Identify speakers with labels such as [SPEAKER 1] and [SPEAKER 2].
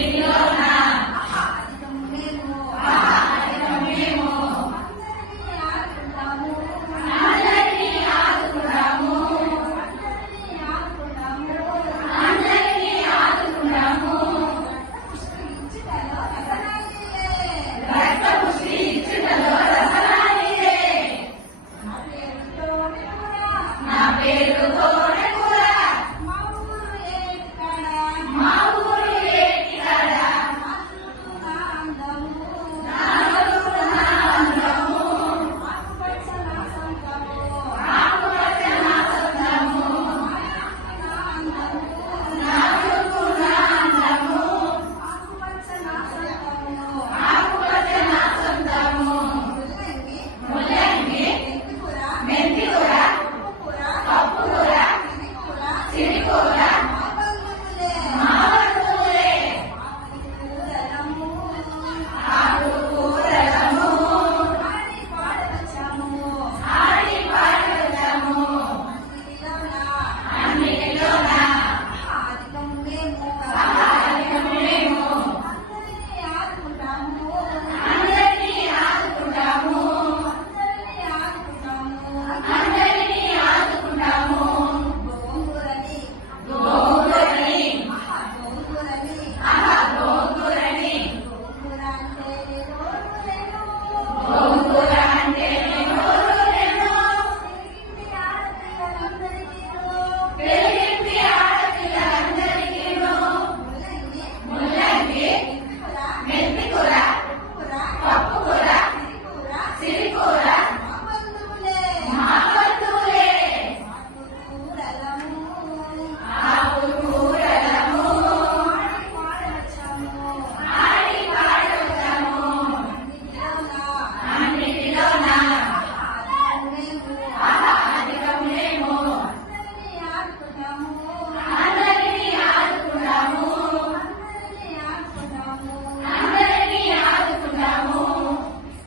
[SPEAKER 1] Amen.